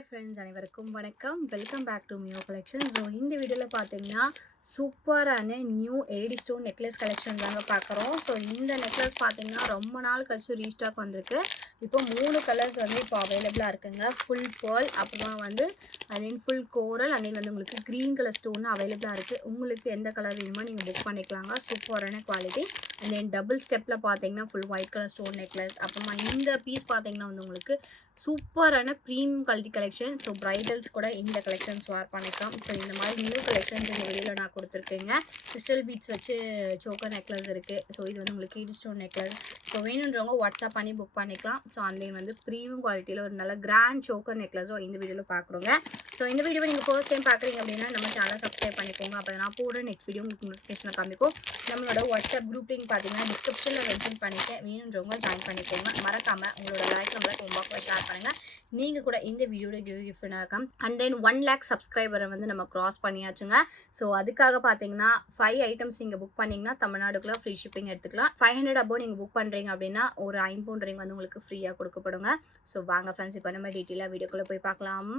Hi friends, அனைவருக்கும் வணக்கம். Welcome back to Miyo collection. So இந்த வீடியோவில் பார்த்தீங்கன்னா சூப்பரான new AD stone necklace collection தாங்க பார்க்குறோம். ஸோ இந்த நெக்லஸ் பார்த்தீங்கன்னா ரொம்ப நாள் கழிச்சு ரீஸ்டாக் வந்திருக்கு. இப்போ 3 கலர்ஸ் வந்து இப்போ அவைலபிளாக இருக்குங்க. ஃபுல் பேர்ல், அப்புறமா வந்து ஃபுல் கோரல், வந்து உங்களுக்கு க்ரீன் கலர் ஸ்டோன் அவைலபிளாக இருக்குது. உங்களுக்கு எந்த கலர் வேணுமோ நீங்கள் புக் பண்ணிக்கலாங்க. சூப்பரான குவாலிட்டி. டபுள் ஸ்டெப்பில் பார்த்தீங்கன்னா full white colour stone necklace. அப்புறமா இந்த பீஸ் பார்த்தீங்கன்னா வந்து உங்களுக்கு சூப்பரான premium quality collection. So bridals கூட இந்த கலெக்ஷன்ஸ் வேர் பண்ணிக்கலாம். ஸோ இந்த மாதிரி நியூ கலெக்ஷன்ஸ் இந்த வீடியோவில் நான் கொடுத்துருக்கேங்க. கிறிஸ்டல் பீட்ஸ் வச்சு சோக்கர் நெக்லஸ் இருக்குது. ஸோ இது வந்து உங்களுக்கு ஏடி ஸ்டோன் நெக்லஸ். ஸோ வேணுன்றவங்க வாட்ஸ்அப் பண்ணி புக் பண்ணிக்கலாம். ஸோ வந்து ப்ரீமியம் குவாலிட்டியில் ஒரு நல்ல கிராண்ட் சோக்கர் நெக்லஸும் இந்த வீடியோவில் பார்க்குறோங்க. ஸோ இந்த வீடியோவை நீங்கள் ஃபர்ஸ்ட் டைம் பார்க்குறீங்க அப்படின்னா நம்ம சேனலை சப்ஸ்கிரைப் பண்ணிக்கோங்க. அப்போ நான் போடுற நெக்ஸ்ட் வீடியோ உங்களுக்கு நோட்டிஃபிகேஷனை காமிக்கும். நம்மளோட வாட்ஸ்அப் குரூப் லிங்க் பார்த்தீங்கன்னா டிஸ்கிரிப்ஷனில் மென்ஷன் பண்ணிட்டேன். வேணுன்றவங்க ஜாயின் பண்ணிக்கோங்க. மறக்காமல் உங்களோட லைக் நம்பரை ரொம்ப ஷேர் பண்ணுங்கள். நீங்கள் கூட இந்த வீடியோட கிஃப்ட் இருக்கும். அண்ட் 1 lakh சப்ஸ்கிரைபரை வந்து நம்ம கிராஸ் பண்ணியாச்சுங்க. ஸோ அதுக்காக பார்த்தீங்கன்னா 5 ஐட்டம்ஸ் நீங்கள் புக் பண்ணிங்கன்னா தமிழ்நாடுக்குள்ள ஃப்ரீ ஷிப்பிங் எடுத்துக்கலாம். 500 above நீங்கள் புக் பண்ணுறீங்க அப்படின்னா ஒரு 5 பவுண்ட் ரிங் வந்து உங்களுக்கு ஃப்ரீயாக கொடுக்கப்படுங்க. ஸோ வாங்க ஃப்ரெண்ட்ஸ், இப்போ நம்ம டீட்டெயிலாக வீடியோக்குள்ளே போய் பார்க்கலாம்.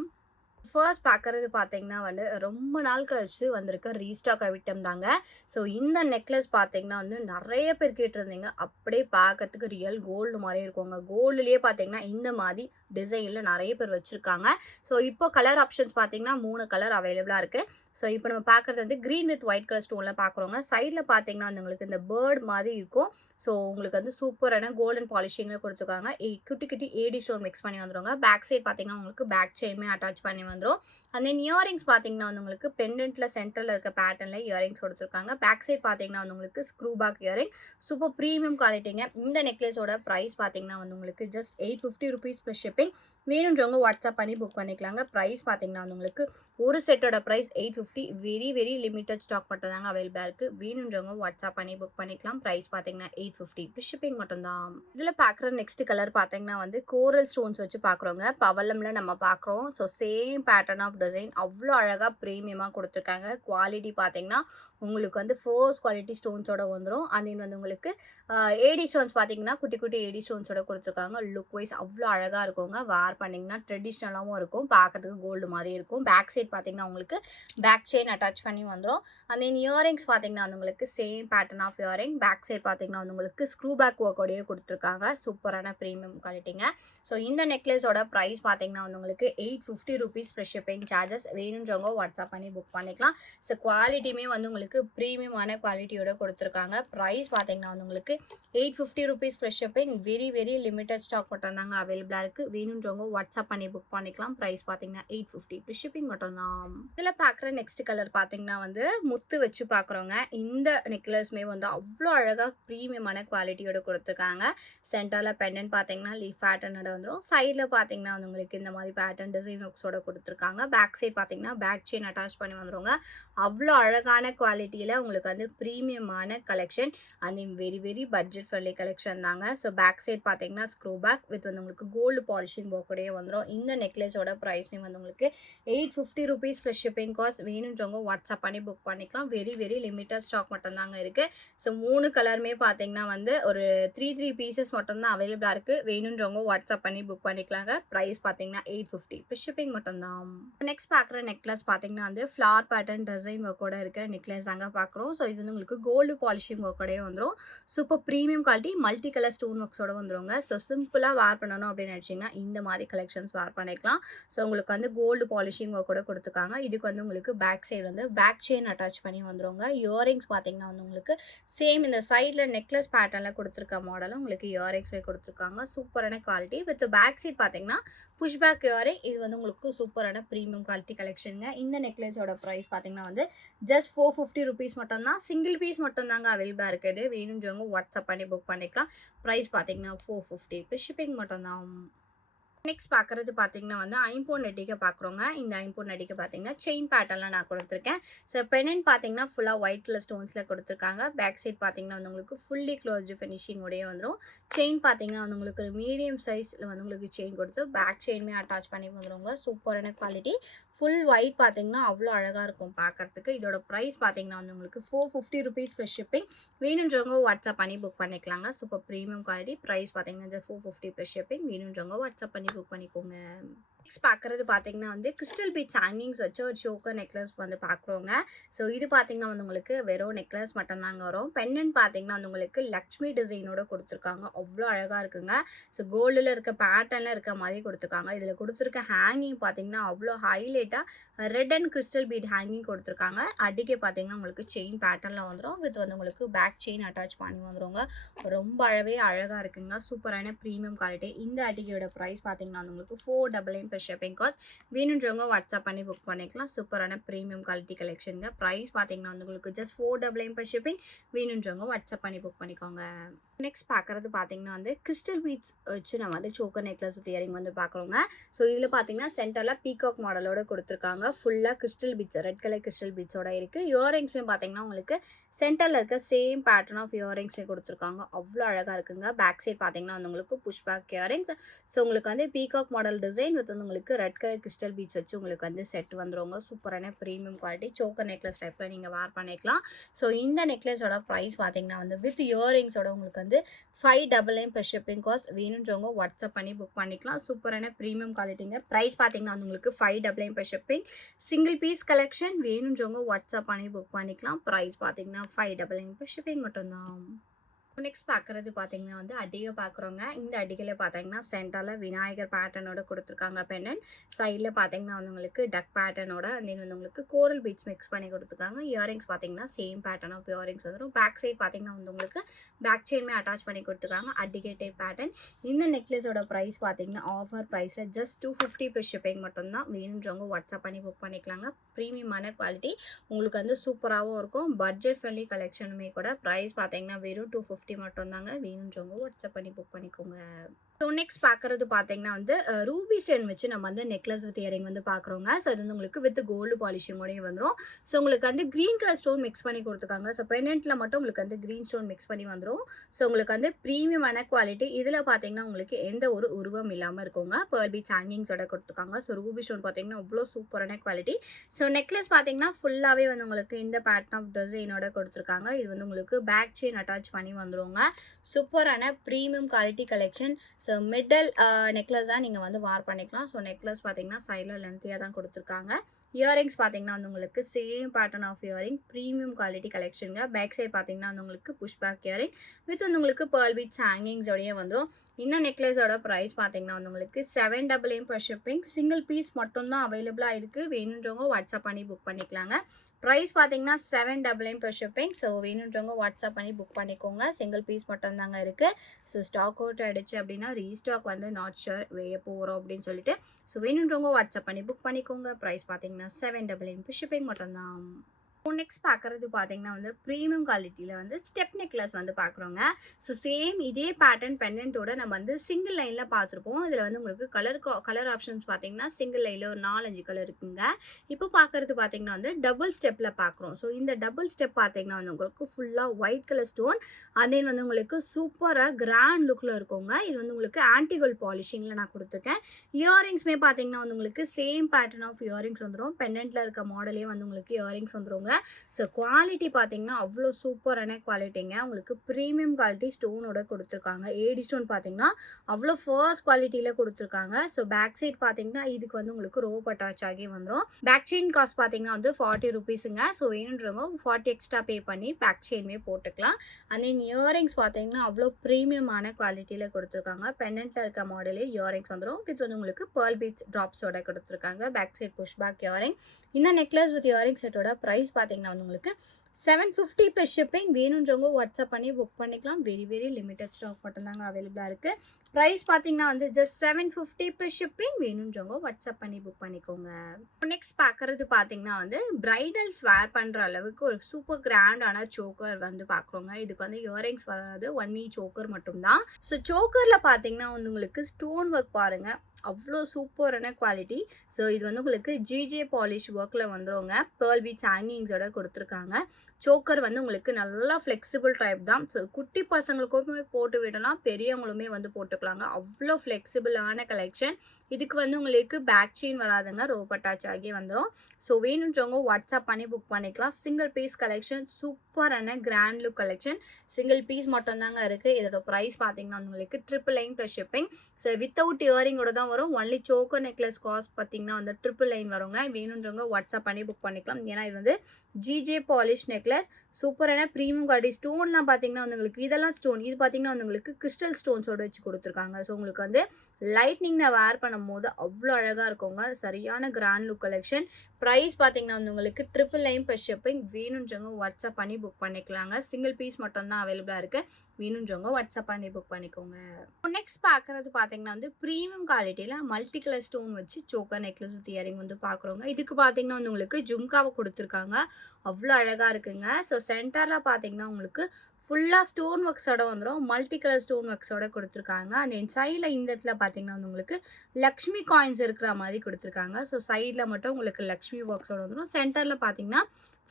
ஃபர்ஸ்ட் பார்க்குறது பார்த்தீங்கன்னா வந்து ரொம்ப நாள் கழிச்சு வந்திருக்க ரீஸ்டாக் ஐட்டம் தாங்க. ஸோ இந்த நெக்லஸ் பார்த்தீங்கன்னா வந்து நிறைய பேர் கேட்டிருந்தீங்க. அப்படியே பார்க்கறதுக்கு ரியல் கோல்டு மாதிரி இருக்குங்க. கோல்டுலேயே பார்த்தீங்கன்னா இந்த மாதிரி டிசைனில் நிறைய பேர் வச்சுருக்காங்க. ஸோ இப்போ கலர் ஆப்ஷன்ஸ் பார்த்தீங்கன்னா 3 கலர் அவைலபிளாக இருக்குது. ஸோ இப்போ நம்ம பார்க்குறது வந்து க்ரீன் வித் ஒயிட் கலர் ஸ்டோனில் பார்க்குறோங்க. சைடில் பார்த்தீங்கன்னா வந்து உங்களுக்கு இந்த பேர்ட் மாதிரி இருக்கும். ஸோ உங்களுக்கு வந்து சூப்பரான கோல்டன் பாலிஷிங்கில் கொடுத்துருக்காங்க. குட்டி குட்டி ஏடி ஸ்டோன் மிக்ஸ் பண்ணி வந்துடுவாங்க. பேக் சைட் பார்த்தீங்கன்னா உங்களுக்கு பேக் செயினுமே அட்டாச் பண்ணி வந்துடும். இயரிங்ஸ் பார்த்தீங்கன்னா வந்து உங்களுக்கு பெண்டன்ட்ல சென்டரில் இருக்க பேட்டர்னில் இயரிங்ஸ் கொடுத்துருக்காங்க. பேக் சைட் பார்த்தீங்கன்னா வந்து உங்களுக்கு screw back earring. Super premium குவாலிட்டிங்க. இந்த நெக்லஸோட ப்ரைஸ் பார்த்தீங்கன்னா வந்து உங்களுக்கு ஜஸ்ட் 850 rupees ப்ளஸ் ஷிப்பிங். வேணுன்றவங்க வாட்ஸ்அப் பண்ணி புக் பண்ணிக்கலாங்க. ப்ரைஸ் பார்த்தீங்கன்னா வந்து உங்களுக்கு ஒரு செட்டோட ப்ரைஸ் 850. வெரி லிமிட்டட் ஸ்டாக் மட்டும் தாங்க அவைலபிளாக இருக்குது. வேணுன்றவங்க வாட்ஸ்அப் பண்ணி புக் பண்ணிக்கலாம். ப்ரைஸ் பார்த்தீங்கன்னா 850 ப்ளஸ் ஷிப்பிங் மட்டும்தான். இதில் பார்க்குற நெக்ஸ்ட் கலர் பார்த்தீங்கன்னா வந்து கோரல் ஸ்டோன்ஸ் வச்சு பார்க்குறோங்க. பவளம்ல நம்ம பார்க்குறோம். So same pattern of design அவ்வளோ அழகாக ப்ரீமியமாக கொடுத்துருக்காங்க. குவாலிட்டி பார்த்தீங்கன்னா உங்களுக்கு வந்து ஃபர்ஸ்ட் குவாலிட்டி ஸ்டோன்ஸோட வந்துடும். வந்து உங்களுக்கு ஏடி ஸ்டோன்ஸ் பார்த்தீங்கன்னா குட்டி குட்டி ஏடி ஸ்டோன்ஸோட கொடுத்துருக்காங்க. லுக் வைஸ் அவ்வளோ அழகாக இருக்குங்க. வேர் பண்ணிங்கன்னா ட்ரெடிஷ்னலாகவும் இருக்கும், பார்க்கறதுக்கு கோல்டு மாதிரி இருக்கும். பேக் சைட் பார்த்தீங்கன்னா உங்களுக்கு பேக் செயின் அட்டாச் பண்ணி வந்துடும். இயரிங்ஸ் பார்த்தீங்கன்னா வந்து உங்களுக்கு same pattern of earring. Back side பார்த்தீங்கன்னா வந்து உங்களுக்கு ஸ்க்ரூ பேக் ஒர்க்கோடையே கொடுத்துருக்காங்க. சூப்பரான ப்ரீமியம் குவாலிட்டிங்க. ஸோ இந்த நெக்லஸோட ப்ரைஸ் பார்த்தீங்கன்னா வந்து உங்களுக்கு 850 rupees ப்ளஸ் ஷிப்பிங் சார்ஜஸ். வேணுன்றவங்க வாட்ஸ்அப் பண்ணி புக் பண்ணிக்கலாம். ஸோ குவாலிட்டியுமே வந்து உங்களுக்கு ப்ரீமியமான குவாலிட்டியோட கொடுத்துருக்காங்க. ப்ரைஸ் பார்த்தீங்கன்னா வந்து உங்களுக்கு 850 rupees plus shipping. Very limited stock மட்டும் தாங்க அவைலபிளாக இருக்குது. வேணுன்றவங்க வாட்ஸ்அப் பண்ணி புக் பண்ணிக்கலாம். ப்ரைஸ் பார்த்தீங்கன்னா 850 ப்ளஸ் ஷிப்பிங் மட்டும் தான். இதில் பார்க்குற நெக்ஸ்ட் கலர் பார்த்தீங்கன்னா வந்து முத்து வச்சு பார்க்குறோங்க. இந்த நெக்லஸ்மே வந்து அவ்வளோ அழகாக ப்ரீமியமான குவாலிட்டியோட கொடுத்துருக்காங்க. சென்டரில் பெண்டன்ட் பார்த்தீங்கன்னா லீஃப் பேட்டர்னோட வந்துடும். சைடில் பார்த்தீங்கன்னா வந்து உங்களுக்கு இந்த மாதிரி பேட்டர்ன் டிசைன் ஒர்க்ஸோட கொடுத்துருக்காங்க. பேக் சைட் பார்த்தீங்கன்னா பேக் செயின் அட்டாச் பண்ணி வந்துடுங்க. அவ்வளோ அழகான குவாலிட்டியில் உங்களுக்கு வந்து ப்ரீமியமான collection. Very budget friendly collection தாங்க. ஸோ பேக் சைட் பார்த்தீங்கன்னா ஸ்க்ரூ பேக் வித் வந்து உங்களுக்கு கோல்டு பாலிஷிங் ஒர்க்கோடையே வந்துடும். இந்த நெக்லஸோட ப்ரைஸ்மே வந்து உங்களுக்கு 850 rupees ப்ளஸ் ஷிப்பிங் காஸ்ட். வேணுன்றவங்க வாட்ஸ்அப் பண்ணி புக் பண்ணிக்கலாம். வெரி லிமிட்டட் ஸ்டாக் மட்டும் தாங்க இருக்குது. ஸோ 3 கலருமே பார்த்தீங்கன்னா வந்து ஒரு 3 பீசஸ் மட்டும்தான் அவைலபிளாக இருக்குது. வேணுன்றவங்க வாட்ஸ்அப் பண்ணி புக் பண்ணிக்கலாங்க. ப்ரைஸ் பார்த்தீங்கன்னா 850 ப்ளஸ் ஷிப்பிங் மட்டும்தான். நெக்ஸ்ட் பார்க்குற நெக்லஸ் பார்த்தீங்கன்னா வந்து ஃப்ளார் பேட்டர்ன் டிசைன் ஒர்க்கோட இருக்கிற நெக்லஸ் தாங்க பார்க்குறோம். ஸோ இது வந்து உங்களுக்கு கோல்டு பாலிஷிங் ஒர்க்கோடே வந்துடும். Super premium quality multi colour stone ஒர்க்ஸோட வந்துடுங்க. ஸோ சிம்பிளாக வேர் பண்ணணும் அப்படின்னு நினச்சிங்கன்னா இந்த மாதிரி கலெக்ஷன்ஸ் வேர் பண்ணிக்கலாம். ஸோ உங்களுக்கு வந்து கோல்டு பாலிஷிங் ஒர்க்கோட கொடுத்துருக்காங்க. இதுக்கு வந்து உங்களுக்கு பேக் சைடு வந்து பேக் செயின் அட்டாச் பண்ணி வந்துடுங்க. இயரிங்ஸ் பார்த்தீங்கன்னா வந்து உங்களுக்கு சேம் இந்த சைடில் நெக்லஸ் பேட்டர்னில் கொடுத்துருக்க மாடலும் உங்களுக்கு இயரிங்ஸ்மே கொடுத்துருக்காங்க. சூப்பரான குவாலிட்டி வித் பேக் சைட் பார்த்தீங்கன்னா புஷ்பேக் இயரிங். இது வந்து உங்களுக்கு சூப்பரான ப்ரீமியம் குவாலிட்டி கலெக்ஷனுங்க. இந்த நெக்லஸோட ப்ரைஸ் பார்த்தீங்கன்னா வந்து ஜஸ்ட் 450 rupees மட்டும்தான். சிங்கிள் பீஸ் மட்டும் தாங்க அவைலபிளாக இருக்குது. வேணுன்றவங்க வாட்ஸ்அப் பண்ணி புக் பண்ணிக்கலாம். ப்ரைஸ் பார்த்தீங்கன்னா 450 ப்ளஸ் ஷிப்பிங் மட்டும்தான். நெக்ஸ்ட் பார்க்குறது பார்த்தீங்கன்னா வந்து ஐம்பொன் நெட்டிகை பார்க்குறோங்க. இந்த ஐம்பொன் நெட்டிகை பார்த்தீங்கன்னா செயின் பேட்டர்னில் நான் கொடுத்துருக்கேன். ஸோ பெனன்ட் பார்த்தீங்கன்னா ஃபுல்லாக ஒயிட் கலர் ஸ்டோன்ஸில் கொடுத்துருக்காங்க. பேக் சைட் பார்த்தீங்கன்னா வந்து உங்களுக்கு ஃபுல்லி க்ளோஸ்டு ஃபினிஷிங் உடைய வந்துடும். செயின் பார்த்தீங்கன்னா வந்து உங்களுக்கு ஒரு மீடியம் சைஸில் வந்து உங்களுக்கு செயின் கொடுத்து பேக் செயினுமே அட்டாச் பண்ணி வந்துடுங்க. சூப்பரான குவாலிட்டி. ஃபுல் ஒயிட் பார்த்தீங்கன்னா அவ்வளோ அழகாக இருக்கும் பார்க்குறதுக்கு. இதோட ப்ரைஸ் பார்த்தீங்கன்னா வந்து உங்களுக்கு 450 rupees ப்ளஸ் ஷிப்பிங். வேணுன்றவங்க வாட்ஸ்அப் பண்ணி புக் பண்ணிக்கலாங்க. Super premium quality. ப்ரைஸ் பார்த்தீங்கன்னா 450 ப்ளஸ் ஷிப்பிங். வேணுன்றவங்க வாட்ஸ்அப் பண்ணி புக் பண்ணிக்கோங்க. நெக்ஸ்ட் பார்க்குறது பார்த்தீங்கன்னா வந்து கிறிஸ்டல் பீட்ஸ் ஹேங்கிங்ஸ் வச்சு ஒரு சோக்கர் நெக்லஸ் வந்து பார்க்குறோங்க. ஸோ இது பார்த்தீங்கன்னா வந்து உங்களுக்கு வெறும் நெக்லஸ் மட்டும் தாங்க வரும். பெண்டன்ட் பார்த்தீங்கன்னா வந்து உங்களுக்கு லக்ஷ்மி டிசைனோட கொடுத்துருக்காங்க. அவ்வளோ அழகாக இருக்குங்க. ஸோ கோல்டில் இருக்க பேட்டர்னில் இருக்க மாதிரி கொடுத்துருக்காங்க. இதில் கொடுத்துருக்க ஹேங்கிங் பார்த்தீங்கன்னா அவ்வளோ ஹைலைட்டாக red and crystal bead hanging கொடுத்துருக்காங்க. அடிக்கே பார்த்தீங்கன்னா உங்களுக்கு செயின் பேட்டர்னில் வந்துடும். வித் வந்து உங்களுக்கு பேக் செயின் அட்டாச் பண்ணி வந்துருங்க. ரொம்ப அழகாக இருக்குங்க. சூப்பரான ப்ரீமியம் குவாலிட்டி. இந்த அடிக்கையோட ப்ரைஸ் பார்த்தீங்கன்னா வந்து உங்களுக்கு 499 ஷிப்பிங் காஸ்ட். வேணுன்றவங்க வாட்ஸ்அப் பண்ணி புக் பண்ணிக்கலாம். சூப்பரான ப்ரீமியம் குவாலிட்டி கலெக்ஷனுங்க. ப்ரைஸ் பார்த்தீங்கன்னா வந்து உங்களுக்கு ஜஸ்ட் 499 ஷிப்பிங். வேணுன்றவங்க வாட்ஸ்அப் பண்ணி புக் பண்ணிக்கோங்க. நெக்ஸ்ட் பார்க்குறது பார்த்தீங்கன்னா வந்து கிறிஸ்டல் பீட்ஸ் வச்சு நம்ம வந்து சோக்கர் நெக்லஸ் வித் இயரிங் வந்து பார்க்குறோங்க. ஸோ இதில் பார்த்தீங்கன்னா சென்டரில் பீகாக் மாடலோட கொடுத்துருக்காங்க. ஃபுல்லாக crystal beads red colour crystal பீட்ஸோட இருக்குது. இயரிங்ஸ்மே பார்த்தீங்கன்னா உங்களுக்கு சென்டரில் இருக்க சேம் பேட்டர்ன் ஆஃப் இயரிங்ஸ்மே கொடுத்துருக்காங்க. அவ்வளோ அழகாக இருக்குங்க. பேக் சைட் பார்த்தீங்கன்னா வந்து உங்களுக்கு புஷ் பேக் இயரிங்ஸ். ஸோ உங்களுக்கு வந்து பீகாக் மாடல் டிசைன் வித் வந்து உங்களுக்கு ரெட் கலர் கிறிஸ்டல் பீட்ஸ் வச்சு உங்களுக்கு வந்து செட் வந்துருங்க. சூப்பரான ப்ரீமியம் குவாலிட்டி சோக்கர் நெக்லஸ் டைப்பில் நீங்கள் வேர் பண்ணிக்கலாம். ஸோ இந்த நெக்லஸோட ப்ரைஸ் பார்த்தீங்கன்னா வந்து வித் இயரிங்ஸோட உங்களுக்கு வந்து 599 ஷிப்பிங் காஸ்ட். வேணுன்றவங்க வாட்ஸ்அப் பண்ணி புக் பண்ணிக்கலாம். சூப்பரான ப்ரீமியம் குவாலிட்டிங்க. ப்ரைஸ் பார்த்தீங்கன்னா வந்து உங்களுக்கு 599 ஷிப்பிங். Single piece collection. வேணுன்றவங்க வாட்ஸ்அப் பண்ணி புக் பண்ணிக்கலாம். ப்ரைஸ் பார்த்தீங்கன்னா 599 ஷிப்பிங் மட்டும்தான். நெக்ஸ்ட் பார்க்குறது பார்த்தீங்கன்னா வந்து அடிகை பார்க்குறோங்க. இந்த அடிகையில் பார்த்தீங்கன்னா சென்டரில் விநாயகர் பேட்டர்னோட கொடுத்துருக்காங்க பெண்டன்ட். சைடில் பார்த்தீங்கன்னா வந்து உங்களுக்கு டக் பேட்டர்னோட தென் வந்து உங்களுக்கு கோரல் பீட்ஸ் மிக்ஸ் பண்ணி கொடுத்துருக்காங்க. இயரிங்ஸ் பார்த்தீங்கன்னா சேம் பேட்டர்ன் ஆஃப் இயரிங்ஸ் வந்துடும். பேக் சைட் பார்த்தீங்கன்னா வந்து உங்களுக்கு பேக் செயின்மே அட்டாச் பண்ணி கொடுத்துருக்காங்க. அடிகை டைப் பேட்டர்ன். இந்த நெக்லஸோட ப்ரைஸ் பார்த்தீங்கன்னா ஆஃபர் ப்ரைஸில் ஜஸ்ட் 250 ப்ளஸ் ஷிப்பிங் மட்டும்தான். வேணுன்றவங்க வாட்ஸ்அப் பண்ணி புக் பண்ணிக்கலாங்க. ப்ரீமியமான குவாலிட்டி உங்களுக்கு வந்து சூப்பராகவும் இருக்கும். பட்ஜெட் ஃப்ரெண்ட்லி கலெக்ஷனுமே கூட. ப்ரைஸ் பார்த்தீங்கன்னா வெறும் 250 மட்டும்தாங்க. வேணுன்றவங்க வாட்ஸ்அப் பண்ணி புக் பண்ணிக்கோங்க. ஸோ நெக்ஸ்ட் பார்க்குறது பார்த்தீங்கன்னா வந்து ரூபி ஸ்டோன் வச்சு நம்ம வந்து நெக்லஸ் வித் இயரிங் வந்து பார்க்குறோங்க. ஸோ இது வந்து உங்களுக்கு வித் கோல்டு பாலிஷிங்கோடய வந்துடும். ஸோ உங்களுக்கு வந்து க்ரீன் கலர் ஸ்டோன் மிக்ஸ் பண்ணி கொடுத்துருக்காங்க. ஸோ பெண்டன்ட்டில் மட்டும் உங்களுக்கு வந்து க்ரீன் ஸ்டோன் மிக்ஸ் பண்ணி வந்துடும். ஸோ உங்களுக்கு வந்து ப்ரீமியமான குவாலிட்டி. இதில் பார்த்தீங்கன்னா உங்களுக்கு எந்த ஒரு உருவம் இல்லாமல் இருக்குங்க. பேர்ல் பீட்ஸ் ஹேங்கிங்ஸோட கொடுத்துருக்காங்க. ஸோ ரூபி ஸ்டோன் பார்த்தீங்கன்னா அவ்வளோ சூப்பரான குவாலிட்டி. ஸோ நெக்லஸ் பார்த்தீங்கன்னா ஃபுல்லாகவே வந்து உங்களுக்கு இந்த பேட்டர்ன் ஆஃப் டிசைனோட கொடுத்துருக்காங்க. இது வந்து உங்களுக்கு பேக் செயின் அட்டாச் பண்ணி வந்துருங்க. சூப்பரான premium quality collection. So middle நெக்லஸாக நீங்கள் வந்து வார் பண்ணிக்கலாம். ஸோ நெக்லஸ் பார்த்தீங்கன்னா சைடில் லென்த்தியாக தான் கொடுத்துருக்காங்க. இயரிங்ஸ் பார்த்தீங்கன்னா வந்து உங்களுக்கு same pattern of earring. Premium quality கலெக்ஷனுங்க. பேக் சைட் பார்த்தீங்கன்னா வந்து உங்களுக்கு புஷ் பேக் இயரிங் வித் வந்து உங்களுக்கு பேர்ல் பீட்ஸ் ஹேங்கிங்ஸோடய வந்துடும். இந்த நெக்லஸோட ப்ரைஸ் பார்த்தீங்கன்னா வந்து உங்களுக்கு 799 per ஷிப்பிங். சிங்கிள் பீஸ் மட்டும்தான் அவைலபிளாக இருக்குது. வேணுன்றவங்க வாட்ஸ்அப் பண்ணி புக் பண்ணிக்கலாங்க. ப்ரைஸ் பார்த்தீங்கன்னா 799 per ஷிப்பிங். ஸோ வேணுன்றவங்க வாட்ஸ்அப் பண்ணி புக் பண்ணிக்கோங்க. சிங்கிள் பீஸ் மட்டும்தாங்க இருக்குது. ஸோ ஸ்டாக் அவுட் ஆகிடுச்சு அப்படின்னா ரீஸ்டாக் வந்து நாட் ஷுர் எப்போ வரும் அப்படின்னு சொல்லிட்டு. ஸோ வேணுன்றவங்க வாட்ஸ்அப் பண்ணி புக் பண்ணிக்கோங்க. ப்ரைஸ் பார்த்தீங்கன்னா 799 per ஷிப்பிங் மட்டும்தான். நெக்ஸ்ட் பார்க்குறது பார்த்தீங்கன்னா வந்து ப்ரீமியம் குவாலிட்டியில் வந்து ஸ்டெப் நெக்லஸ் வந்து பார்க்குறோங்க. ஸோ சேம் இதே பேட்டர்ன் பெண்டன்ட்டோட நம்ம வந்து சிங்கிள் லைனில் பார்த்துருப்போம். இதில் வந்து உங்களுக்கு கலர் ஆப்ஷன்ஸ் பார்த்தீங்கன்னா சிங்கிள் லைனில் ஒரு 4-5 கலர் இருக்குங்க. இப்போ பார்க்குறது பார்த்தீங்கன்னா வந்து டபுள் ஸ்டெப்பில் பார்க்குறோம். ஸோ இந்த டபுள் ஸ்டெப் பார்த்தீங்கன்னா வந்து உங்களுக்கு ஃபுல்லாக ஒயிட் கலர் ஸ்டோன் அதே வந்து உங்களுக்கு சூப்பராக கிராண்ட் லுக்கில் இருக்குங்க. இது வந்து உங்களுக்கு ஆன்டிகோல் பாலிஷிங்கில் நான் கொடுத்துருக்கேன். இயரிங்ஸ்மே பார்த்தீங்கன்னா வந்து உங்களுக்கு சேம் பேட்டர்ன் ஆஃப் இயரிங்ஸ் வந்துடும். பெண்டன்ட்டில் இருக்க மாடலே வந்து உங்களுக்கு இயரிங்ஸ் வந்துருங்க. ஸோ குவாலிட்டி பார்த்தீங்கன்னா அவ்வளோ சூப்பரான குவாலிட்டிங்க. உங்களுக்கு ப்ரீமியம் குவாலிட்டி ஸ்டோனோட கொடுத்துருக்காங்க. ஏடி ஸ்டோன் பார்த்தீங்கன்னா அவ்வளோ ஃபர்ஸ்ட் குவாலிட்டியில் கொடுத்துருக்காங்க. ஸோ பேக் சைட் பார்த்தீங்கன்னா இதுக்கு வந்து உங்களுக்கு ரோப் அட்டாச் ஆகி வந்துடும். பேக் செயின் காஸ்ட் பார்த்தீங்கன்னா வந்து 40 ருபீஸுங்க. ஸோ வேணுன்றவங்க 40 எக்ஸ்ட்ரா பே பண்ணி பேக் செயின்மே போட்டுக்கலாம். அண்ட் தென் இயரிங்ஸ் பார்த்தீங்கன்னா அவ்வளோ ப்ரீமியமான குவாலிட்டியில் கொடுத்துருக்காங்க. பெண்டன்ட்டில் இருக்க மாடலே இயரிங்ஸ் வந்துடும். இது வந்து உங்களுக்கு பேர்ல் பீட்ஸ் ட்ராப்ஸோட கொடுத்துருக்காங்க. Back side push back earring. இந்த நெக்லஸ் வித் இயரிங் செட்டோட ப்ரைஸ் பார்த்தீங்கன்னா வந்து உங்களுக்கு 750 ப்ளஸ் ஷிப்பிங். வேணுன்றவங்க வாட்ஸ்அப் பண்ணி புக் பண்ணிக்கலாம். வெரி லிமிட்டட் ஸ்டாக் மட்டும்தாங்க அவைலபிளாக இருக்குது. ப்ரைஸ் பார்த்தீங்கன்னா வந்து ஜஸ்ட் 750 ப்ளஸ் ஷிப்பிங். வேணுன்றவங்க வாட்ஸ்அப் பண்ணி புக் பண்ணிக்கோங்க. நெக்ஸ்ட் பார்க்குறது பார்த்தீங்கன்னா வந்து பிரைடல்ஸ் வேர் பண்ணுற அளவுக்கு ஒரு சூப்பர் கிராண்டான சோக்கர் வந்து பார்க்குறோங்க. இதுக்கு வந்து இயரிங்ஸ் வராது. ஒன்லி சோக்கர் மட்டும்தான். ஸோ சோக்கரில் பார்த்தீங்கன்னா வந்து உங்களுக்கு ஸ்டோன் ஒர்க் பாருங்கள் அவ்வளோ சூப்பரான குவாலிட்டி. ஸோ இது வந்து உங்களுக்கு ஜிஜே பாலிஷ் ஒர்க்கில் வந்துருங்க. பேர்ல் பீட்ஸ் ஹேங்கிங்ஸோட கொடுத்துருக்காங்க. சோக்கர் வந்து உங்களுக்கு நல்லா ஃப்ளெக்சிபிள் டைப் தான். ஸோ குட்டி பசங்களுக்குமே போட்டு விடலாம், பெரியவங்களுமே வந்து போட்டுக்கலாங்க. அவ்வளோ ஃப்ளெக்சிபிளான கலெக்ஷன். இதுக்கு வந்து உங்களுக்கு பேக் செயின் வராதுங்க, ரோப் அட்டாச் ஆகி வந்துடும். ஸோ வேணுன்றவங்க வாட்ஸ்அப் பண்ணி புக் பண்ணிக்கலாம். சிங்கிள் பீஸ் கலெக்ஷன், சூப்பரான grand look collection. Single piece மட்டும் தாங்க இருக்குது. இதோட ப்ரைஸ் பார்த்தீங்கன்னா உங்களுக்கு 999 ப்ளஸ் ஷிப்பிங். ஸோ வித்தவுட் இயரிங்கோட தான் வரும். ஒன்லி சோக்கர் நெக்லஸ் காஸ்ட் பார்த்தீங்கன்னா வந்து 999 வருங்க. வேணுன்றவங்க வாட்ஸ்அப் பண்ணி புக் பண்ணிக்கலாம். ஏன்னா இது வந்து ஜிஜே பாலிஷ் நெக்லஸ், சூப்பரான ப்ரீமியம் குவாலிட்டி. ஸ்டோன்லாம் பார்த்தீங்கன்னா வந்து உங்களுக்கு இதெல்லாம் ஸ்டோன், இது பார்த்தீங்கன்னா வந்து உங்களுக்கு கிறிஸ்டல் ஸ்டோன்ஸோட வச்சு கொடுத்துருக்காங்க. ஸோ உங்களுக்கு வந்து லைட்னிங்கில் வேர் பண்ணும்போது அவ்வளோ அழகாக இருக்குங்க. சரியான கிராண்ட் லுக் கலெக்ஷன். ப்ரைஸ் பார்த்தீங்கன்னா வந்து உங்களுக்கு 999 ப்ளஸ் ஷிப்பிங். வேணுன்றவங்க வாட்ஸ்அப் பண்ணி புக் பண்ணிக்கலாங்க. சிங்கிள் பீஸ் மட்டும் தான் அவைலபிளாக இருக்குது. வேணுன்றவங்க வாட்ஸ்அப் பண்ணி புக் பண்ணிக்கோங்க. நெக்ஸ்ட் பார்க்குறது பார்த்தீங்கன்னா வந்து ப்ரீமியம் குவாலிட்டியில் மல்டி கலர் ஸ்டோன் வச்சு சோக்கர் நெக்லஸ் வித் இயரிங் வந்து பார்க்குறோங்க. இதுக்கு பார்த்தீங்கன்னா வந்து உங்களுக்கு ஜும்காவை கொடுத்துருக்காங்க. அவ்வளோ அழகாக இருக்குங்க. ஸோ சென்டரில் பார்த்தீங்கன்னா உங்களுக்கு ஃபுல்லாக ஸ்டோன் ஒர்க்ஸோட வந்துடும். மல்டி கலர் ஸ்டோன் ஒர்க்ஸோட கொடுத்துருக்காங்க. அந்த சைடில் இந்த இடத்துல பார்த்தீங்கன்னா வந்து உங்களுக்கு லக்ஷ்மி காயின்ஸ் இருக்கிற மாதிரி கொடுத்துருக்காங்க. ஸோ சைடில் மட்டும் உங்களுக்கு லக்ஷ்மி ஒர்க்ஸோட வந்துடும். சென்டரில் பார்த்தீங்கன்னா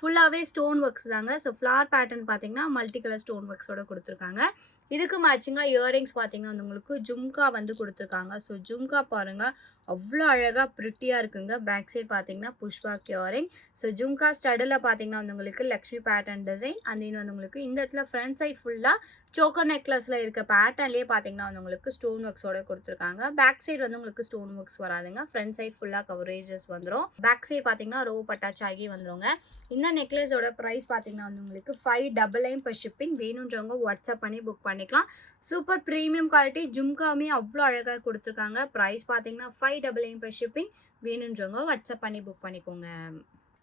ஃபுல்லாகவே ஸ்டோன் ஒர்க்ஸ் தாங்க. ஸோ ஃப்ளார் பேட்டர்ன் பார்த்தீங்கன்னா மல்டி கலர் ஸ்டோன் ஒர்க்ஸோட கொடுத்துருக்காங்க. இதுக்கு மேட்சிங்காக இயரிங்ஸ் பார்த்தீங்கன்னா வந்து உங்களுக்கு ஜும்கா வந்து கொடுத்துருக்காங்க. ஸோ ஜும்கா பாருங்கள், அவ்வளோ அழகாக ப்ரிட்டியாக இருக்குங்க. பேக் சைட் பார்த்தீங்கன்னா புஷ்பாக் இயரிங். ஸோ ஜும்கா ஸ்டடில் பார்த்தீங்கன்னா வந்து உங்களுக்கு லக்ஷ்மி பேட்டர்ன் டிசைன். அந்த வந்து உங்களுக்கு இந்த இடத்துல ஃப்ரண்ட் சைட் ஃபுல்லாக சோக்கர் நெக்லஸில் இருக்க பேட்டர்ன்லேயே பார்த்தீங்கன்னா வந்து உங்களுக்கு ஸ்டோன் ஒர்க்ஸோட கொடுத்துருக்காங்க. பேக் சைடு வந்து உங்களுக்கு ஸ்டோன் ஒர்க்ஸ் வராதுங்க. ஃப்ரண்ட் சைட் ஃபுல்லாக கவரேஜஸ் வந்துடும். பேக் சைட் பார்த்தீங்கன்னா ரோப் அட்டாச் ஆகி வந்துடுங்க. இந்த நெக்லஸோட ப்ரைஸ் பார்த்தீங்கன்னா வந்து உங்களுக்கு 599 ப்ளஸ் ஷிப்பிங். வேணுன்றவங்க வாட்ஸ்அப் பண்ணி புக் பண்ணிக்கலாம். Super premium quality. ஜும்காமே அவ்வளோ அழகாக கொடுத்துருக்காங்க. ப்ரைஸ் பார்த்தீங்கன்னா 599 ப்ளஸ் ஷிப்பிங். வேணுன்றவங்க வாட்ஸ்அப் பண்ணி புக் பண்ணிக்கோங்க.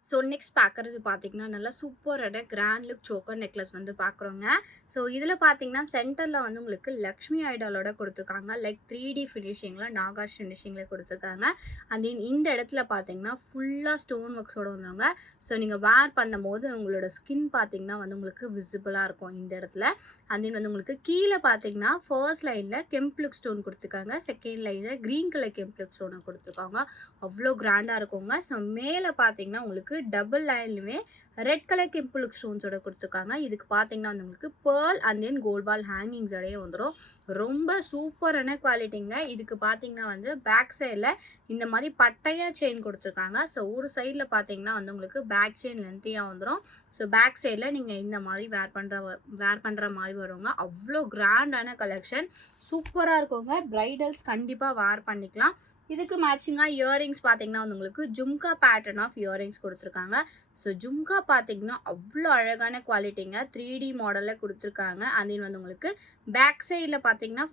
ஸோ நெக்ஸ்ட் பார்க்குறது பார்த்தீங்கன்னா நல்லா சூப்பரான கிராண்ட் லுக் சோக்கர் நெக்லஸ் வந்து பார்க்குறோங்க. ஸோ இதில் பார்த்தீங்கன்னா சென்டரில் வந்து உங்களுக்கு லக்ஷ்மி ஐடாலோட கொடுத்துருக்காங்க. லைக் 3D ஃபினிஷிங்கில் நாகாஷ் ஃபினிஷிங்கில் கொடுத்துருக்காங்க. அண்ட் இந்த இடத்துல பார்த்தீங்கன்னா ஃபுல்லாக ஸ்டோன் ஒர்க்ஸோடு வந்துடுங்க. ஸோ நீங்கள் வேர் பண்ணும் போது உங்களோட ஸ்கின் பார்த்தீங்கன்னா வந்து உங்களுக்கு விசிபிளாக இருக்கும் இந்த இடத்துல. அண்ட் வந்து உங்களுக்கு கீழே பார்த்தீங்கன்னா ஃபர்ஸ்ட் லைனில் கெம்ப்ளுக் ஸ்டோன் கொடுத்துருக்காங்க. செகண்ட் லைனில் க்ரீன் கலர் கெம்ப்ளுக் ஸ்டோனை கொடுத்துருக்காங்க. அவ்வளோ கிராண்டாக இருக்குங்க. ஸோ மேலே பார்த்தீங்கன்னா உங்களுக்கு டபுள் லைன்லுமே ரெட் கலர் கெம்புலுக் ஸ்டோன்ஸோட கொடுத்துருக்காங்க. இதுக்கு பார்த்தீங்கன்னா வந்து உங்களுக்கு பேர்ல் அண்ட் தென் கோல்ட் பால் ஹேங்கிங்ஸோடய வந்துடும். ரொம்ப சூப்பரான குவாலிட்டிங்க. இதுக்கு பார்த்தீங்கன்னா வந்து பேக் சைடில் இந்த மாதிரி பட்டையாக செயின் கொடுத்துருக்காங்க. ஸோ ஒரு சைடில் பார்த்தீங்கன்னா வந்து உங்களுக்கு பேக் செயின் லென்த்தியாக வந்துடும். ஸோ பேக் சைடில் நீங்கள் இந்த மாதிரி வேர் பண்ணுற மாதிரி வருவாங்க. அவ்வளோ கிராண்டான கலெக்ஷன், சூப்பராக இருக்குங்க. பிரைடல்ஸ் கண்டிப்பாக வேர் பண்ணிக்கலாம். இதுக்கு மேட்சிங்காக இயரிங்ஸ் பார்த்தீங்கன்னா வந்து உங்களுக்கு ஜும்கா பேட்டர்ன் ஆஃப் இயரிங்ஸ் கொடுத்துருக்காங்க. ஸோ ஜும்கா பார்த்தீங்கன்னா அவ்வளோ அழகான குவாலிட்டிங்க. 3D மாடலில் கொடுத்துருக்காங்க. அது வந்து உங்களுக்கு பேக் சைடில் பார்த்தீங்கன்னா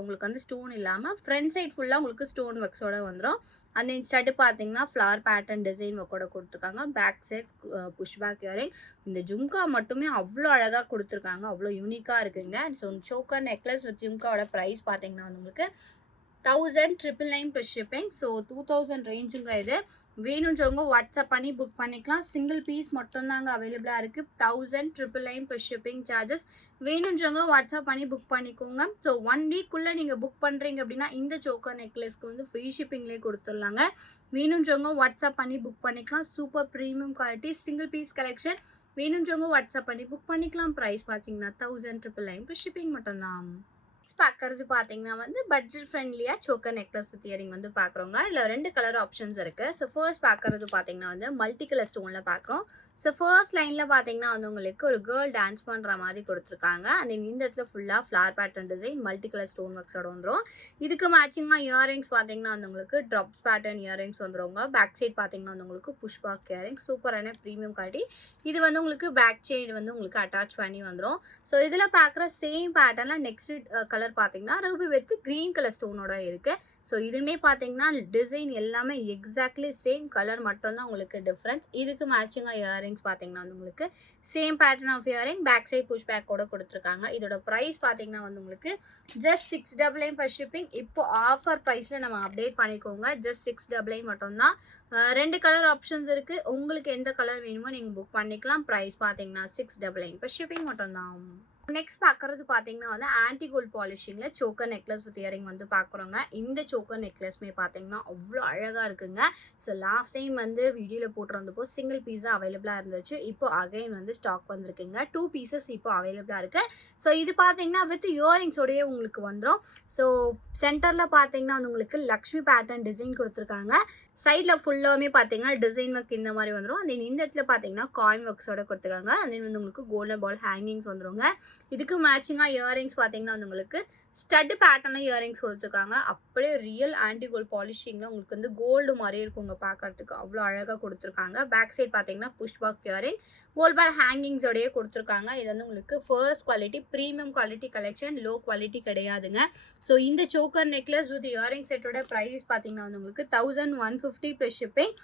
உங்களுக்கு வந்து ஸ்டோன் இல்லாமல் ஃப்ரண்ட் சைட் ஃபுல்லாக உங்களுக்கு ஸ்டோன் ஒர்க்ஸோட வந்துடும். அந்த ஸ்டட்டு பார்த்தீங்கன்னா ஃப்ளார் பேட்டர்ன் டிசைன் ஒர்க்கோட கொடுத்துருக்காங்க. Back side pushback earring. இந்த ஜும்கா மட்டுமே அவ்வளோ அழகாக கொடுத்துருக்காங்க. அவ்வளோ யூனிக்காக இருக்குங்க. ஸோ சோக்கர் நெக்லஸ் வித் ஜும்காவோட ப்ரைஸ் பார்த்தீங்கன்னா வந்து உங்களுக்கு 1999 ப்ளஸ் ஷிப்பிங். ஸோ 2000 ரேஞ்சுங்க இது. வேணுன்றவங்க வாட்ஸ்அப் பண்ணி புக் பண்ணிக்கலாம். சிங்கிள் பீஸ் மட்டும்தாங்க அவைலபிளாக இருக்குது. 1999 ப்ளஸ் ஷிப்பிங் சார்ஜஸ். வேணுன்றவங்க வாட்ஸ்அப் பண்ணி புக் பண்ணிக்கோங்க. ஸோ 1 வீக்குள்ளே நீங்கள் புக் பண்ணுறீங்க அப்படின்னா இந்த சோக்கர் நெக்லஸ்க்கு வந்து ஃப்ரீ ஷிப்பிங்லேயே கொடுத்துடலாங்க. வேணுன்றவங்க வாட்ஸ்அப் பண்ணி புக் பண்ணிக்கலாம். Super premium quality single piece collection. வேணுன்றவங்க வாட்ஸ்அப் பண்ணி புக் பண்ணிக்கலாம். ப்ரைஸ் பார்த்தீங்கன்னா 1999 ப்ளஸ் ஷிப்பிங் மட்டும்தான். பார்க்கறது பார்த்தீங்கன்னா வந்து பட்ஜெட் ஃப்ரெண்ட்லியாக சோக்கர் நெக்லஸ் வித் இயரிங் வந்து பார்க்குறோங்க. இதில் 2 கலர் ஆப்ஷன்ஸ் இருக்குது. ஸோ ஃபர்ஸ்ட் பார்க்குறது பார்த்தீங்கன்னா வந்து மல்டி கலர் ஸ்டோனில் பார்க்குறோம். ஸோ ஃபர்ஸ்ட் லைனில் பார்த்தீங்கன்னா வந்து உங்களுக்கு ஒரு கேர்ள் டான்ஸ் பண்ணுற மாதிரி கொடுத்துருக்காங்க. அந்த இந்த இடத்துல ஃபுல்லாக floral pattern design multi colour stone ஒர்க்ஸோட வந்துடும். இதுக்கு மேட்சிங்காக இயரிங்ஸ் பார்த்தீங்கன்னா வந்து உங்களுக்கு ட்ராப்ஸ் பேட்டர்ன் இயரிங்ஸ் வந்துடுங்க. பேக் சைட் பார்த்தீங்கன்னா வந்து உங்களுக்கு புஷ்பாக் இயரிங். சூப்பரான ப்ரீமியம் குவாலிட்டி. இது வந்து உங்களுக்கு பேக் சைடு வந்து உங்களுக்கு அட்டாச் பண்ணி வந்துடும். ஸோ இதில் பார்க்குற சேம் பேட்டர்னில் நெக்ஸ்ட் கலர் பார்த்தீங்கன்னா ரூபி வித் கிரீன் கலர் ஸ்டோனோட இருக்கு. ஸோ இதுவுமே பார்த்தீங்கன்னா டிசைன் எல்லாமே எக்ஸாக்ட்லி சேம், கலர் மட்டும்தான் உங்களுக்கு டிஃப்ரென்ஸ். இதுக்கு மேட்சிங்காக இயரிங்ஸ் பார்த்தீங்கன்னா வந்து உங்களுக்கு same pattern of earring back side push பேக்கோட கொடுத்துருக்காங்க. இதோட ப்ரைஸ் பார்த்தீங்கன்னா வந்து உங்களுக்கு ஜஸ்ட் 699 ப்ளஸ் ஷிப்பிங். இப்போ ஆஃபர் ப்ரைஸில் நம்ம அப்டேட் பண்ணிக்கோங்க. ஜஸ்ட் 699 மட்டும்தான். 2 கலர் ஆப்ஷன்ஸ் இருக்குது. உங்களுக்கு எந்த கலர் வேணுமோ நீங்கள் புக் பண்ணிக்கலாம். ப்ரைஸ் பார்த்தீங்கன்னா 699 ப்ளஸ் ஷிப்பிங் மட்டும்தான். நெக்ஸ்ட் பார்க்குறது பார்த்தீங்கன்னா வந்து ஆன்டி கோல்ட் பாலிஷிங்கில் சோக்கர் நெக்லஸ் வித் இயரிங் வந்து பார்க்குறோங்க. இந்த சோக்கர் நெக்லஸ்மே பார்த்தீங்கன்னா அவ்வளோ அழகாக இருக்குங்க. ஸோ லாஸ்ட் டைம் வந்து வீடியோவில் போட்டிருந்தப்போ சிங்கிள் பீஸாக அவைலபிளாக இருந்துச்சு. இப்போ அகைன் வந்து ஸ்டாக் வந்திருக்குங்க. 2 பீசஸ் இப்போ அவைலபிளாக இருக்குது. ஸோ இது பார்த்தீங்கன்னா வித் இயரிங்ஸோடையே உங்களுக்கு வந்துடும். ஸோ சென்டரில் பார்த்தீங்கன்னா வந்து உங்களுக்கு லக்ஷ்மி பேட்டர்ன் டிசைன் கொடுத்துருக்காங்க. சைடில் ஃபுல்லாகவே பார்த்தீங்கன்னா டிசைன் ஒர்க் இந்த மாதிரி வந்துடும். தென் இந்த இடத்துல பார்த்தீங்கன்னா காயின் ஒர்க்ஸோட கொடுத்துருக்காங்க. தென் வந்து உங்களுக்கு கோல்டன் பால் ஹேங்கிங்ஸ் வந்துருங்க. இதுக்கு மேட்சிங்காக இயரிங்ஸ் பார்த்தீங்கன்னா வந்து உங்களுக்கு ஸ்டட் பேட்டர்னில் இயரிங்ஸ் கொடுத்துருக்காங்க. அப்படியே ரியல் ஆன்டி கோல்ட் பாலிஷிங்கில் உங்களுக்கு வந்து கோல்டு மாதிரி இருக்குங்க பார்க்கறதுக்கு. அவ்வளோ அழகாக கொடுத்துருக்காங்க. பேக் சைட் பார்த்தீங்கன்னா புஷ் பாக் இயரிங் கோல்ட் பால் ஹேங்கிங்ஸோடையே கொடுத்துருக்காங்க. இது வந்து உங்களுக்கு first quality premium quality collection, low quality கிடையாதுங்க. ஸோ இந்த சோக்கர் நெக்லஸ் வித் இயரிங் செட்டோட ப்ரைஸ் பார்த்தீங்கன்னா வந்து உங்களுக்கு 1150 plus shipping.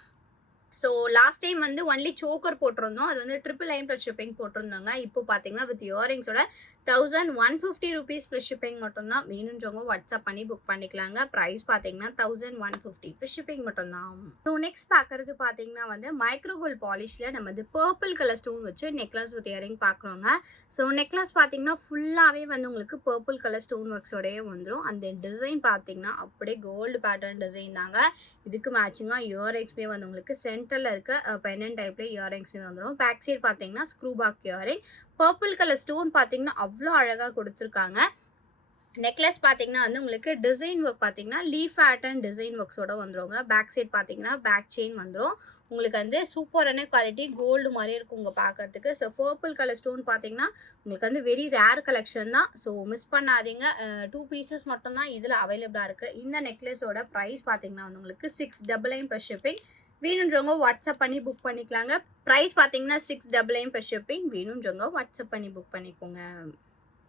So last time வந்து ஒன்லி சோக்கர் போட்டிருந்தோம். அது வந்து 999 ப்ளஸ் ஷிப்பிங் போட்டிருந்தாங்க. இப்போ பார்த்தீங்கன்னா வித் இயரிங்ஸோட 1150 ருபீஸ் ப்ளஸ் ஷிப்பிங் மட்டும்தான். வேணுன்றவங்க வாட்ஸ்அப் பண்ணி புக் பண்ணிக்கலாங்க. ப்ரைஸ் பார்த்தீங்கன்னா 1150 ப்ளஸ் ஷிப்பிங் மட்டும்தான். ஸோ நெக்ஸ்ட் பார்க்குறது பார்த்தீங்கன்னா வந்து மைக்ரோ கோல்ட் பாலிஷில் நம்ம வந்து பர்பிள் கலர் ஸ்டோன் வச்சு நெக்லஸ் வித் இயரிங் பார்க்குறோங்க. ஸோ நெக்லஸ் பார்த்தீங்கன்னா ஃபுல்லாகவே வந்து உங்களுக்கு பர்பிள் கலர் ஸ்டோன் ஒர்க்ஸோடயே வந்துடும். அந்த டிசைன் பார்த்தீங்கன்னா அப்படியே கோல்டு பேட்டர்ன் டிசைன் தாங்க. இதுக்கு மேட்சிங்காக இயரிங்ஸ்மே வந்து உங்களுக்கு சென்டரில் இருக்க பென்னன் டைப்ல இயரிங்ஸ்மே வந்துடும். பேக் சைட் பார்த்தீங்கன்னா screw back earring purple colour stone பார்த்தீங்கன்னா அவ்வளோ அழகாக கொடுத்துருக்காங்க. நெக்லஸ் பார்த்தீங்கன்னா வந்து உங்களுக்கு டிசைன் ஒர்க் பார்த்தீங்கன்னா லீஃப் பேட்டர்ன் டிசைன் ஒர்க்ஸோட வந்துருங்க. பேக் சைட் பார்த்தீங்கன்னா பேக் செயின் வந்துடும். உங்களுக்கு வந்து சூப்பரான குவாலிட்டி கோல்டு மாதிரி இருக்கும் உங்கள் பார்க்கறதுக்கு. ஸோ பர்பிள் கலர் ஸ்டோன் பார்த்தீங்கன்னா உங்களுக்கு வந்து வெரி ரேர் கலெக்ஷன் தான். ஸோ மிஸ் பண்ணாதீங்க. 2 பீசஸ் மட்டும்தான் இதில் அவைலபிளாக இருக்குது. இந்த நெக்லஸோட ப்ரைஸ் பார்த்தீங்கன்னா வந்து உங்களுக்கு 699 per ஷிப்பிங். வேணுன்றவங்க வாட்ஸ்அப் பண்ணி புக் பண்ணிக்கலாங்க. ப்ரைஸ் பார்த்தீங்கன்னா 699 per ஷிப்பிங். வேணுன்றவங்க வாட்ஸ்அப் பண்ணி புக் பண்ணிக்கோங்க.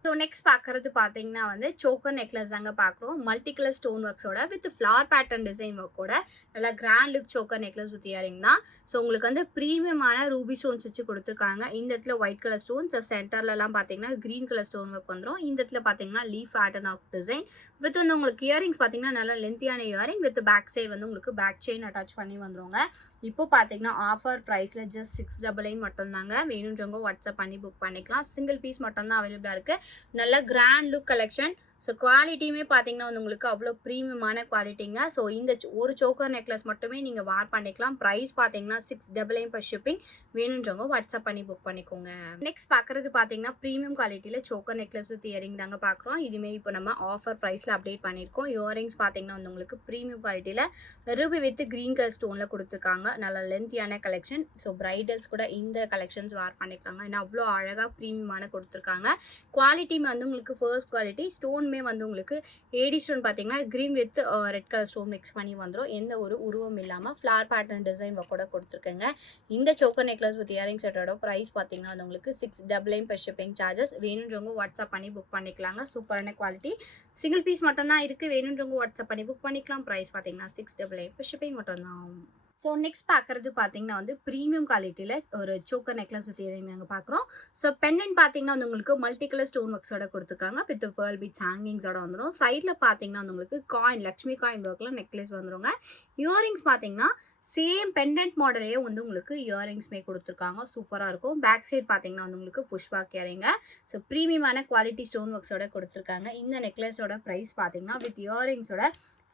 ஸோ நெக்ஸ்ட் பார்க்குறது பார்த்தீங்கன்னா வந்து சோக்கர் நெக்லஸ் தாங்க பார்க்குறோம். மல்டி கலர் ஸ்டோன் ஒர்க்ஸோட வித் ஃப்ளவர் பேட்டர்ன் டிசைன் ஒர்க்கோட நல்லா grand look choker necklace with earring தான். ஸோ உங்களுக்கு வந்து ப்ரீமியமான ரூபி ஸ்டோன்ஸ் வச்சு கொடுத்துருக்காங்க. இந்த இடத்துல ஒயிட் கலர் ஸ்டோன்ஸ், சென்டர்லலாம் பார்த்தீங்கன்னா க்ரீன் கலர் ஸ்டோன் ஒர்க் வந்துடும். இந்த இடத்துல பார்த்தீங்கன்னா leaf pattern of design with வந்து உங்களுக்கு இயரிங்ஸ் பார்த்தீங்கன்னா நல்லா லென்த்தியான இயரிங் வித் பேக் சைடு வந்து உங்களுக்கு பேக் செயின் அட்டாச் பண்ணி வந்துருங்க. இப்போ பார்த்தீங்கன்னா ஆஃபர் ப்ரைஸில் ஜஸ்ட் 699 மட்டும்தாங்க. வேணுன்றவங்க வாட்ஸ்அப் பண்ணி புக் பண்ணிக்கலாம். சிங்கிள் பீஸ் மட்டும்தான் அவைலபிளாக இருக்குது. நல்ல கிராண்ட் லுக் கலெக்ஷன். ஸோ குவாலிட்டியுமே பார்த்தீங்கன்னா வந்து உங்களுக்கு அவ்வளோ ப்ரீமியமான குவாலிட்டிங்க. ஸோ இந்த ஒரு சோக்கர் நெக்லஸ் மட்டுமே நீங்கள் வேர் பண்ணிக்கலாம். ப்ரைஸ் பார்த்தீங்கன்னா 699 per ஷிப்பிங். வேணுன்றவங்க வாட்ஸ்அப் பண்ணி புக் பண்ணிக்கோங்க. நெக்ஸ்ட் பார்க்குறது பார்த்தீங்கன்னா ப்ரீமியம் குவாலிட்டியில் சோக்கர் நெக்லஸ் வித் இயரிங் தாங்க பார்க்குறோம். இதுவுமே இப்போ நம்ம ஆஃபர் ப்ரைஸில் அப்டேட் பண்ணியிருக்கோம். இயரிங்ஸ் பார்த்தீங்கன்னா வந்து உங்களுக்கு ப்ரீமியம் குவாலிட்டியில் ரூபி வித் க்ரீன் கலர் ஸ்டோனில் கொடுத்துருக்காங்க. நல்ல லென்த்தியான கலெக்ஷன். ஸோ பிரைடல்ஸ் கூட இந்த கலெக்ஷன்ஸ் வேர் பண்ணிக்கலாங்க. ஏன்னா அவ்வளோ அழகாக ப்ரீமியமான கொடுத்துருக்காங்க. குவாலிட்டி வந்து உங்களுக்கு ஃபர்ஸ்ட் குவாலிட்டி. ஸ்டோனுமே வந்து உங்களுக்கு ஏடி ஸ்டோன் பார்த்தீங்கன்னா green with red colour stone mix பண்ணி வந்துடும். எந்த ஒரு உருவம் இல்லாமல் ஃப்ளவர் பேட்டர்ன் டிசைன் கூட கொடுத்துருக்கேங்க. இந்த சோக்கர் நெக்லஸ் வித் இயரிங் செட்டோட ப்ரைஸ் பார்த்தீங்கன்னா அது உங்களுக்கு 699 per ஷிப்பிங் சார்ஜஸ். வேணுன்றவங்க வாட்ஸ்அப் பண்ணி புக் பண்ணிக்கலாங்க. சூப்பரான குவாலிட்டி. சிங்கிள் பீஸ் மட்டும்தான் இருக்குது. வேணுன்றவங்க வாட்ஸ்அப் பண்ணி புக் பண்ணிக்கலாம். ப்ரைஸ் பார்த்தீங்கன்னா 699 per ஷிப்பிங் மட்டும்தான். ஸோ நெக்ஸ்ட் பார்க்குறது பார்த்தீங்கன்னா வந்து ப்ரீமியம் குவாலிட்டியில் ஒரு சோக்கர் நெக்லஸ் வித் இயரிங் நாங்கள் பார்க்குறோம். ஸோ பெண்டன்ட் பார்த்தீங்கன்னா வந்து உங்களுக்கு மல்டி கலர் ஸ்டோன் ஒர்க்ஸோட கொடுத்துருக்காங்க வித் பேர்ல் பீட்ஸ் ஹேங்கிங்ஸோட வந்துடும். சைடில் பார்த்தீங்கன்னா வந்து உங்களுக்கு காயின் லக்ஷ்மி காயின் ஒர்க்கில் நெக்லஸ் வந்துருங்க. இயரிங்ஸ் பார்த்தீங்கன்னா சேம் பெண்டன்ட் மாடலையே வந்து உங்களுக்கு இயரிங்ஸ்மே கொடுத்துருக்காங்க. சூப்பராக இருக்கும். பேக் சைட் பார்த்தீங்கன்னா வந்து உங்களுக்கு புஷ் பேக் இயரிங்க. ஸோ ப்ரீமியமான குவாலிட்டி ஸ்டோன் ஒர்க்ஸோட கொடுத்துருக்காங்க. இந்த நெக்லஸோட ப்ரைஸ் பார்த்தீங்கன்னா வித் இயரிங்ஸோட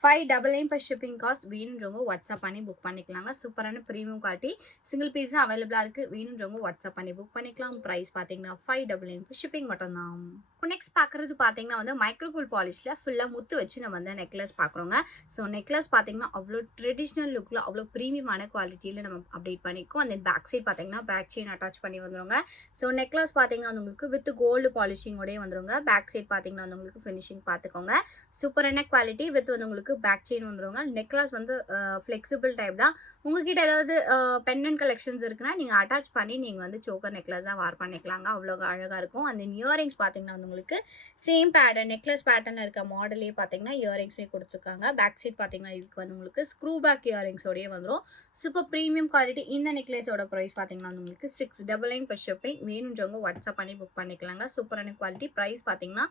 599 per ஷிப்பிங் காஸ்ட். வேணுன்றவங்க வாட்ஸ்அப் பண்ணி புக் பண்ணிக்கலாங்க. சூப்பரான ப்ரீமியம் குவாலிட்டி. சிங்கிள் பீஸ் அவைலபிளாக இருக்குது. வேணுன்றவங்க வாட்ஸ்அப் பண்ணி புக் பண்ணிக்கலாம். ப்ரைஸ் பார்த்தீங்கன்னா 599 per ஷிப்பிங் மட்டும்தான். நெக்ஸ்ட் பார்க்குறது பார்த்தீங்கன்னா வந்து மைக்ரோ கோல்ட் பாலிஷில் ஃபுல்லாக முத்து வச்சு நம்ம வந்து நெக்லஸ் பார்க்குறோங்க. ஸோ நெக்லஸ் பார்த்தீங்கன்னா அவ்வளோ ட்ரெடிஷ்னல் லுக்கில் அவ்வளோ ப்ரீமியமான குவாலிட்டியில் நம்ம அப்டேட் பண்ணியிருக்கோம். அந்த பேக் சைட் பார்த்தீங்கன்னா பேக் செயின் அட்டாச் பண்ணி வந்துருங்க. ஸோ நெக்லஸ் பார்த்தீங்கன்னா வந்து உங்களுக்கு வித் கோல்டு பாலிஷிங்கோடய வந்துருங்க. பேக் சைட் பார்த்தீங்கன்னா வந்து உங்களுக்கு ஃபினிஷிங் பார்த்துக்கோங்க. சூப்பரான குவாலிட்டி வித் வந்து உங்களுக்கு பேக் செயின் வந்துருங்க. நெக்லஸ் வந்து ஃப்ளெக்சிபிள் டைப் தான். உங்ககிட்ட ஏதாவது பெண்டன்ட் கலெக்ஷன்ஸ் இருக்குன்னா நீங்கள் அட்டாச் பண்ணி நீங்கள் வந்து சோக்கர் நெக்லஸாக வேர் பண்ணிக்கலாங்க. அவ்வளோ அழகாக இருக்கும். அந்த இயரிங்ஸ் பார்த்தீங்கன்னா வந்து உங்களுக்கு சேம் பேட்டர்ன் நெக்லஸ் பேட்டர்னில் இருக்க மாடலே பார்த்தீங்கன்னா இயரிங்ஸ்மே கொடுத்துருக்காங்க. பேக் சைட் பார்த்தீங்கன்னா இதுக்கு வந்து உங்களுக்கு ஸ்க்ரூ பேக் இயரிங்ஸோடய வந்துடும். Super premium quality. இந்த நெக்லஸோட ப்ரைஸ் பார்த்தீங்கன்னா வந்து உங்களுக்கு 699 per ஷிப்பிங். வேணுன்றவங்க வாட்ஸ்அப் பண்ணி புக் பண்ணிக்கலாங்க. சூப்பரான குவாலிட்டி. ப்ரைஸ் பார்த்தீங்கன்னா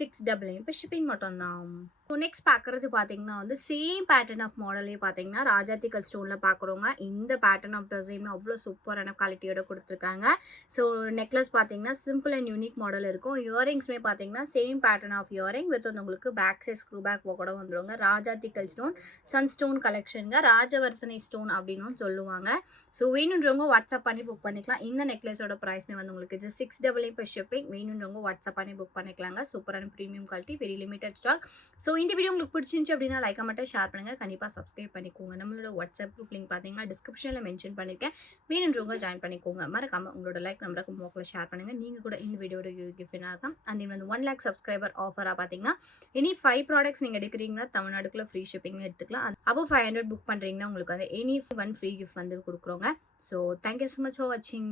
699 per ஷிப்பிங் மட்டும்தான். ஸோ நெக்ஸ்ட் பார்க்குறது பார்த்தீங்கன்னா பார்த்தீங்கன்னா வந்து சேம் பேட்டர்ன் ஆஃப் மாடலே பார்த்தீங்கன்னா ராஜாத்திக்கல் ஸ்டோனில் பார்க்குறோங்க. இந்த பேட்டர்ன் ஆஃப் ட்ரெஸ்ஸையுமே அவ்வளோ சூப்பரான குவாலிட்டியோட கொடுத்துருக்காங்க. ஸோ நெக்லஸ் பார்த்தீங்கன்னா சிம்பிள் அண்ட் யூனிக் மாடல் இருக்கும். இயரிங்ஸுமே பார்த்தீங்கன்னா same pattern of earring with வந்து உங்களுக்கு பேக் சைட் ஸ்க்ரூ பேக் கூட வந்துருங்க. ராஜாத்திக்கல் ஸ்டோன் சன்ஸ்டோன் கலெக்ஷனுங்க. ராஜவர்த்தனை ஸ்டோன் அப்படின்னும் சொல்லுவாங்க. ஸோ வேணுன்றவங்க வாட்ஸ்அப் பண்ணி புக் பண்ணிக்கலாம். இந்த நெக்லஸோட ப்ரைஸ்மே வந்து உங்களுக்கு ஜஸ்ட் 688 per ஷிப்பிங். வேணுன்றவங்க வாட்ஸ்அப் பண்ணி புக் பண்ணிக்கலாங்க. சூப்பரான premium quality, very limited stock. So இந்த வீடியோ உங்களுக்கு பிடிச்சிருந்துச்சு அப்படின்னா லைக் மட்டும் ஷேர் பண்ணுங்கள். கண்டிப்பாக சப்ஸ்கிரைப் பண்ணிக்கோங்க. நம்மளோட வாட்ஸ்அப் குரூப் லிங்க் பார்த்தீங்கன்னா டிஸ்கிரிப்ஷனில் மென்ஷன் பண்ணியிருக்கேன். வேணுன்றவங்க ஜாயின் பண்ணிக்கோங்க. மறக்காம உங்களோட லைக் நம்பருக்கு மோக்கில் ஷேர் பண்ணுங்கள். நீங்கள் கூட இந்த வீடியோட கிஃப்ட் ஆகும். அண்ட் வந்து 1 lakh சப்ஸ்கிரைபர் ஆஃபராக பார்த்தீங்கன்னா எனி 5 ப்ராடக்ட்ஸ் நீங்கள் எடுக்கிறீங்கன்னா தமிழ்நாடுக்குள்ள ஃப்ரீ ஷிப்பிங் எடுத்துக்கலாம். அப்போ 500 புக் பண்ணுறீங்கன்னா உங்களுக்கு வந்து எனி 1 ஃப்ரீ கிஃப்ட் வந்து கொடுக்குறோங்க. So thank you so much for வாட்சிங்.